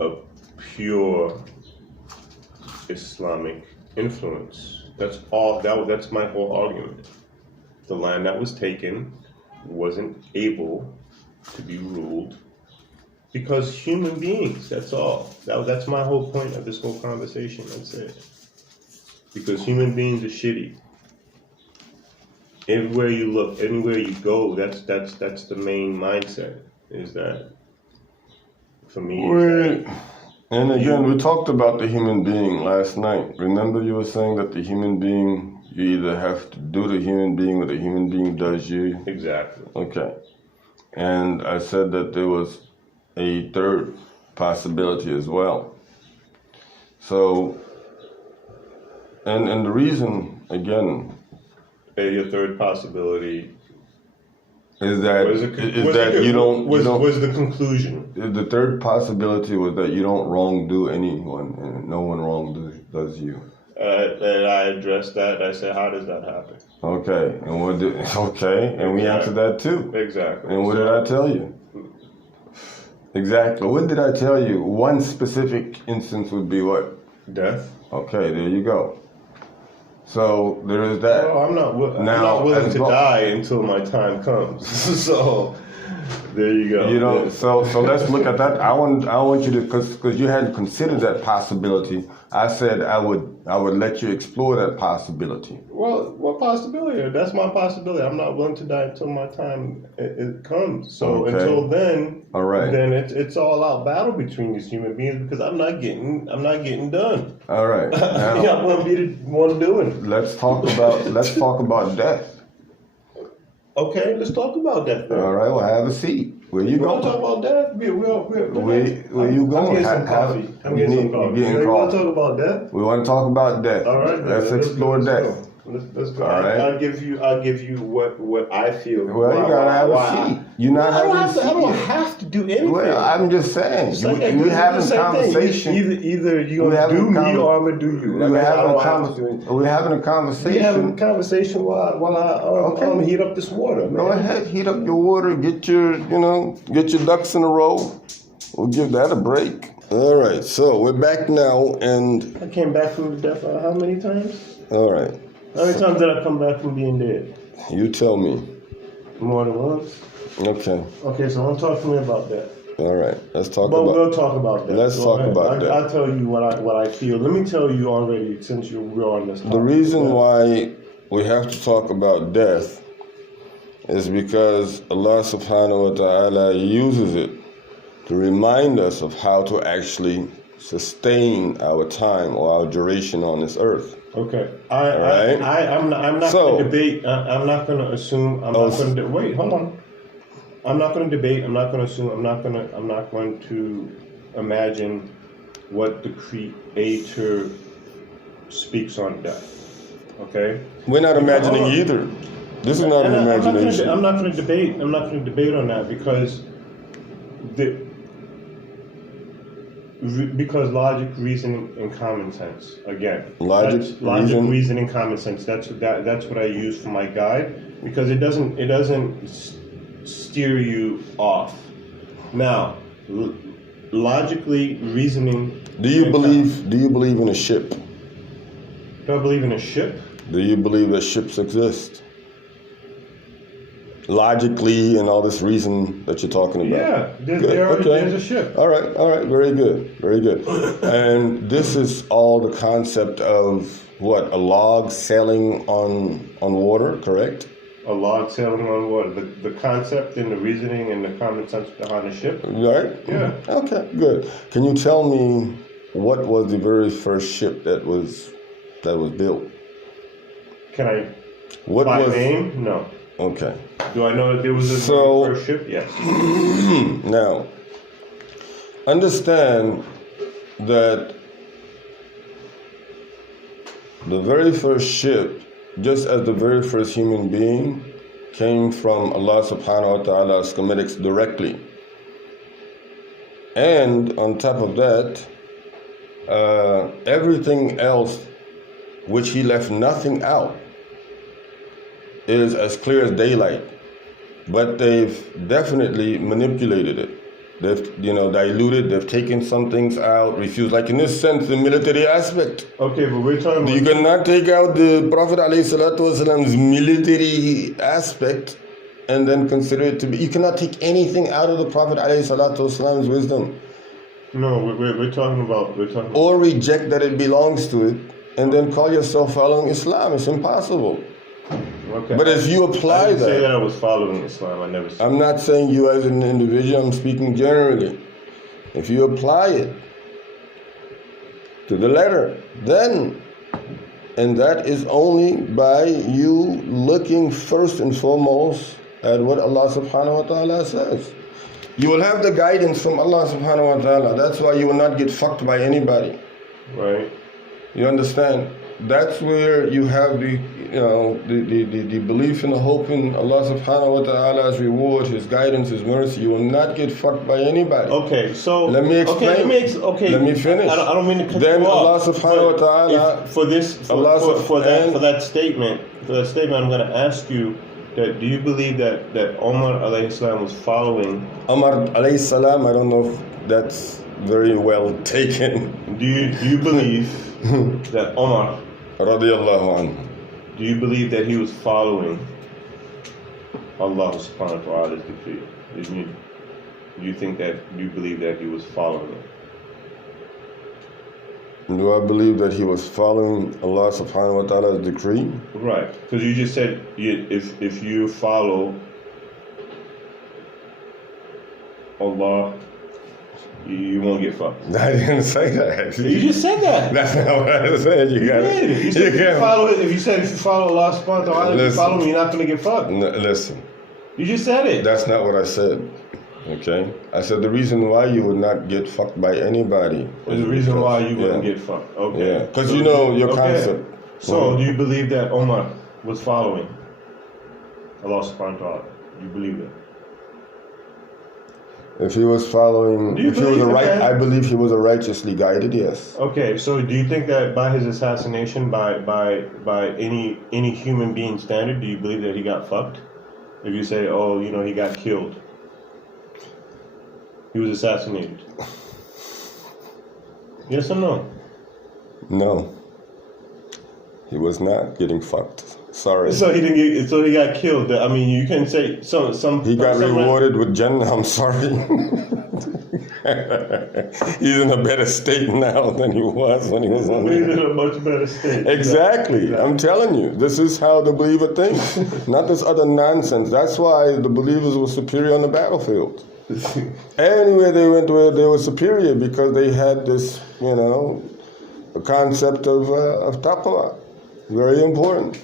of pure Islamic influence. That's all. That's my whole argument. The land that was taken wasn't able to be ruled because human beings. That's all. That's my whole point of this whole conversation. That's it. Because human beings are shitty. Everywhere you look, anywhere you go, that's the main mindset. Is that for me? And again, we talked about the human being last night. Remember, you were saying that the human being, you either have to do the human being or the human being does you. Exactly. Okay. And I said that there was a third possibility as well. So, and the reason, again, your third possibility is that was the conclusion. The third possibility was that you don't wrongdo anyone, and no one does you. And I addressed that. I said, how does that happen? Okay, and we answered that too. Exactly. And what did I tell you? Exactly. What did I tell you? One specific instance would be what? Death. Okay, there you go. So there is that. Well, I'm not willing to die until my time comes. So there you go. You know, so let's look at that. I want you to, because you hadn't considered that possibility. I said I would let you explore that possibility. Well, what possibility? That's my possibility. I'm not willing to die until my time it comes. So until then, all right. Then it's all out battle between these human beings because I'm not getting done. All right. Now, I want to be the one doing. Let's talk about death. Okay, let's talk about that then. All right, well, have a seat. Where you going? Want to talk about death? Where you going? I'm getting some coffee. You want to talk about death? We want to talk about death. All right, let's explore death. Let's go. All right. I'll give you what I feel. Well, you gotta have a seat. You're not having a seat. I don't have to do anything. Well, I'm just saying. We're having a conversation. Either you're gonna do me or I'm gonna do you. We're having a conversation. We're having a conversation while I'm heat up this water. Man. Go ahead, heat up your water. Get your ducks in a row. We'll give that a break. All right, so we're back now, and I came back from death how many times? All right. How many times did I come back from being dead? You tell me. More than once. Okay. Okay, so don't talk to me about that. All right, let's talk but about. We'll talk about that. Let's talk about that. I'll tell you what I feel. Let me tell you already, since we're on this topic. The reason why we have to talk about death is because Allah subhanahu wa ta'ala uses it to remind us of how to actually sustain our time or our duration on this earth. Okay. I'm not going to debate. I'm not going to assume. Wait, hold on. I'm not going to debate. I'm not going to assume. I'm not going to imagine what the Creator speaks on death. Okay. We're not imagining either. This is not an imagination. I'm not going to debate. I'm not going to debate on that because logic, reason, and common sense. Again, logic, reason, and common sense. That's what I use for my guide because it doesn't steer you off. Now, logically, reasoning. Do you believe in a ship? Do I believe in a ship? Do you believe that ships exist? Logically and all this reason that you're talking about. Yeah, there's a ship. All right, very good. And this is all the concept of what? A log sailing on water, correct? A log sailing on water. The concept and the reasoning and the common sense behind the ship. Right? Yeah. Okay, good. Can you tell me what was the very first ship that was built? Can I by name? No. Okay. Do I know that there was a first ship? Yes. Now, understand that the very first ship, just as the very first human being, came from Allah subhanahu wa ta'ala's schematics directly. And on top of that, everything else, which he left nothing out, is as clear as daylight. But they've definitely manipulated it. They've, diluted. They've taken some things out, refused. Like in this sense, the military aspect. Okay, but we're talking about... You cannot take out the Prophet ﷺ's military aspect and then consider it to be... You cannot take anything out of the Prophet ﷺ's wisdom. No, we're talking about... Or reject that it belongs to it and then call yourself following Islam. It's impossible. Okay. But if you apply I didn't that... say that I was following Islam. I never said... I'm not saying you as an individual. I'm speaking generally. If you apply it to the letter, then... And that is only by you looking first and foremost at what Allah subhanahu wa ta'ala says. You will have the guidance from Allah subhanahu wa ta'ala. That's why you will not get fucked by anybody. Right. You understand? That's where you have the belief and the hope in Allah subhanahu wa ta'ala's reward, His guidance, His mercy. You will not get fucked by anybody. Okay, so... Let me explain. Let me finish. I don't mean to cut then you off. Allah subhanahu wa ta'ala... For that statement, I'm going to ask you, that do you believe that Omar alayhi salam was following... Omar alayhi salam, I don't know if that's very well taken. Do you believe that Omar... Radiallahu anhu. Do you believe that he was following Allah subhanahu wa ta'ala's decree? Do you believe that he was following it? Do I believe that he was following Allah subhanahu wa ta'ala's decree? Right. Because you just said if you follow Allah, you won't get fucked. I didn't say that. You just said that. That's not what I said. You got it. If you follow Allah subhanahu wa ta'ala, if you follow me, you're not going to get fucked. No, listen. You just said it. That's not what I said. Okay? I said the reason why you would not get fucked by anybody. The reason why you wouldn't get fucked. Okay. Yeah. Because your concept. So do you believe that Omar was following Allah subhanahu wa ta'ala? Do you believe that? If he was following, I believe he was a righteously guided, yes. Okay, so do you think that by his assassination, by any human being standard, do you believe that he got fucked? If you say, he got killed, he was assassinated. Yes or no? No, he was not getting fucked. Sorry. So he didn't get. So he got killed. I mean, you can say some. He got rewarded with Jannah. I'm sorry. He's in a better state now than he was when he was on. He's in a much better state. Exactly. I'm telling you, this is how the believer thinks, not this other nonsense. That's why the believers were superior on the battlefield. Anywhere they went, where they were superior because they had this, a concept of taqwa. Very important.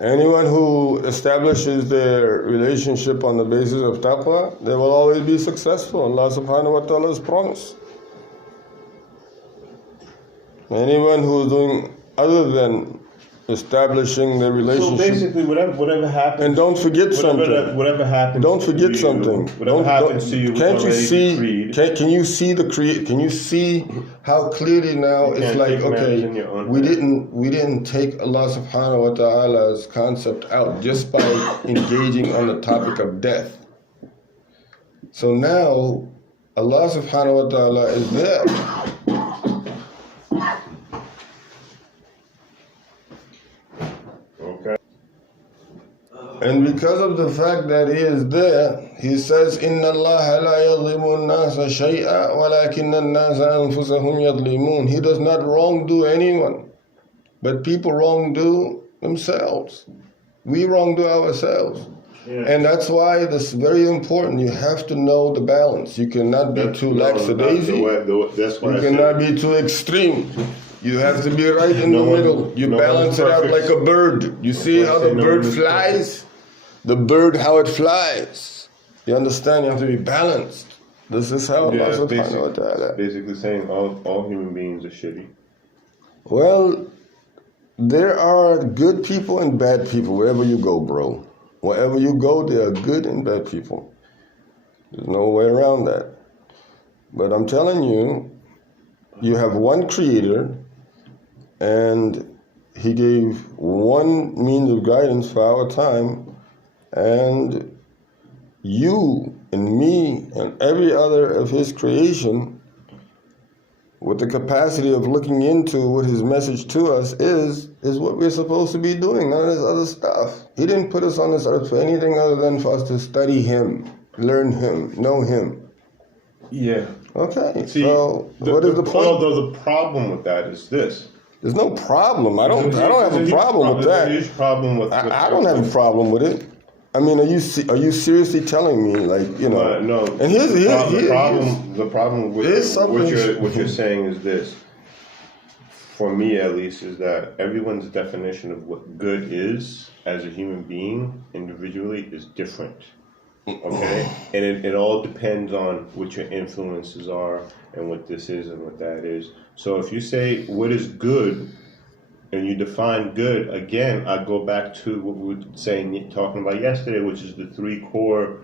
Anyone who establishes their relationship on the basis of taqwa, they will always be successful. Allah subhanahu wa ta'ala's promise. Anyone who is doing other than establishing their relationship. So basically, whatever happens. And don't forget something. Whatever happens. Don't forget to something. Whatever happens to you. Can't you see? Can you see the create? Can you see how clearly now it's like, okay, we didn't take Allah subhanahu wa ta'ala's concept out just by engaging on the topic of death. So now Allah subhanahu wa ta'ala is there. And because of the fact that He is there, He says, إِنَّ اللَّهَ لَا يَظْلِمُ النَّاسَ شَيْئًا وَلَكِنَّ النَّاسَ أَنفُسَهُمْ يَظْلِمُونَ. He does not wrongdo anyone, but people wrongdo themselves. We wrongdo ourselves. Yeah. And that's why this is very important. You have to know the balance. You cannot be too lackadaisy. You cannot be too extreme. You have to be right in the middle. You balance it out like a bird. You see how the bird flies? The bird, how it flies. You understand? You have to be balanced. This is how Allah subhanahu wa ta'ala. Basically saying all human beings are shitty. Well, there are good people and bad people wherever you go, bro. Wherever you go, there are good and bad people. There's no way around that. But I'm telling you, you have one creator, and He gave one means of guidance for our time, and you and me and every other of his creation with the capacity of looking into what his message to us is what we're supposed to be doing, none of this other stuff. He didn't put us on this earth for anything other than for us to study him, learn him, know him. Yeah. Okay, See, so what is the point? Although the problem with that is this. There's no problem. I don't have a problem with that. There's a huge problem with I don't have a problem with it. I mean, are you seriously telling me, like, you know? No. And the problem with what you're saying is this. For me, at least, is that everyone's definition of what good is as a human being individually is different. Okay, and it all depends on what your influences are and what this is and what that is. So if you say what is good, and you define good, again, I go back to what we were talking about yesterday, which is the three core.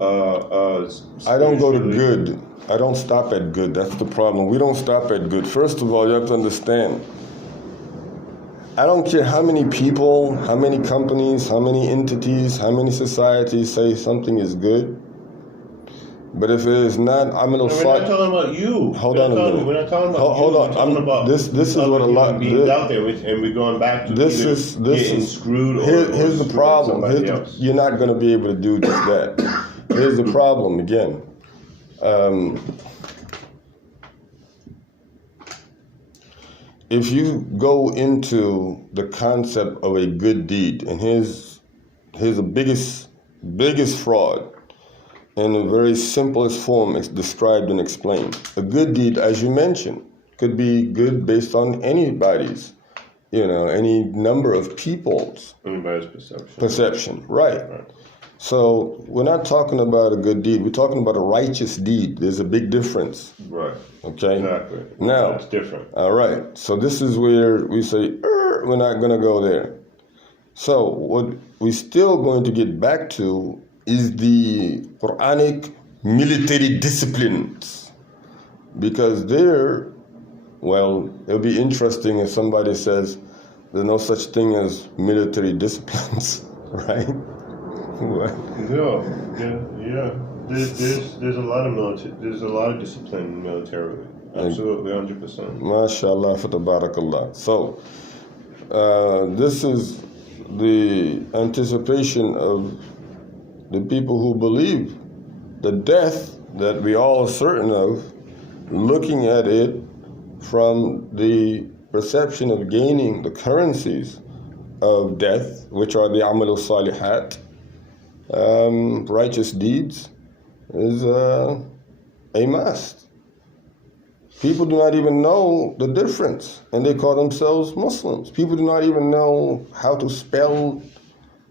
I don't go to good. I don't stop at good. That's the problem. We don't stop at good. First of all, you have to understand. I don't care how many people, how many companies, how many entities, how many societies say something is good. But if it is not, I'm going to We're not talking about you. Hold on a minute. We're not talking about Hold you. on. We're talking about this is what a lot beings out there, and we're going back to getting screwed. Here's the problem. You're not going to be able to do just that. Here's the problem again. If you go into the concept of a good deed, and here's the biggest fraud. In the very simplest form, it's described and explained. A good deed, as you mentioned, could be good based on anybody's, any number of people's perception. Right. So we're not talking about a good deed. We're talking about a righteous deed. There's a big difference. Right. Okay. Exactly. Now, that's different. All right. So this is where we say we're not going to go there. So what we're still going to get back to is the Quranic military disciplines, because it'll be interesting if somebody says there's no such thing as military disciplines, right? Yeah. There's a lot of military. There's a lot of discipline militarily. Absolutely, 100%. MashaAllah, fa tabarakallah. So this is the anticipation of the people who believe the death that we all are certain of, looking at it from the perception of gaining the currencies of death, which are the amal salihat, righteous deeds, is a must. People do not even know the difference, and they call themselves Muslims. People do not even know how to spell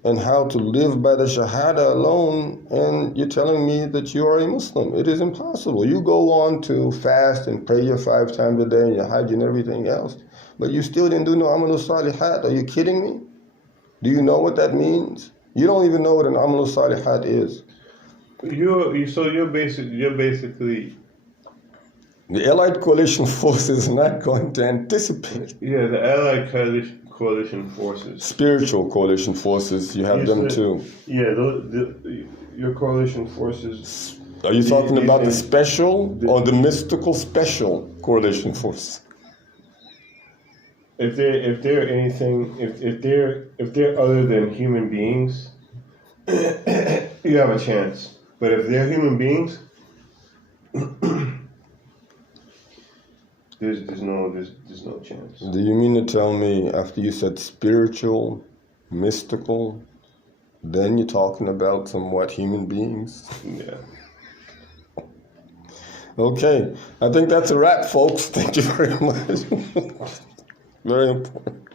and how to live by the Shahada alone, and you're telling me that you are a Muslim. It is impossible. You go on to fast and pray your 5 times a day and your Hajj and everything else, but you still didn't do no Amal Salihat. Are you kidding me? Do you know what that means? You don't even know what an Amal Salihat is. You're basically the Allied Coalition Forces are not going to anticipate. Yeah, the Allied Coalition Forces. Spiritual coalition forces, you have them too. Yeah, your coalition forces. Are you talking about the special or the mystical special coalition force? If they're anything, if they're other than human beings, you have a chance. But if they're human beings, there's no chance. Do you mean to tell me after you said spiritual, mystical, then you're talking about somewhat human beings? Yeah. Okay, I think that's a wrap, folks. Thank you very much. Very important.